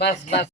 بس بس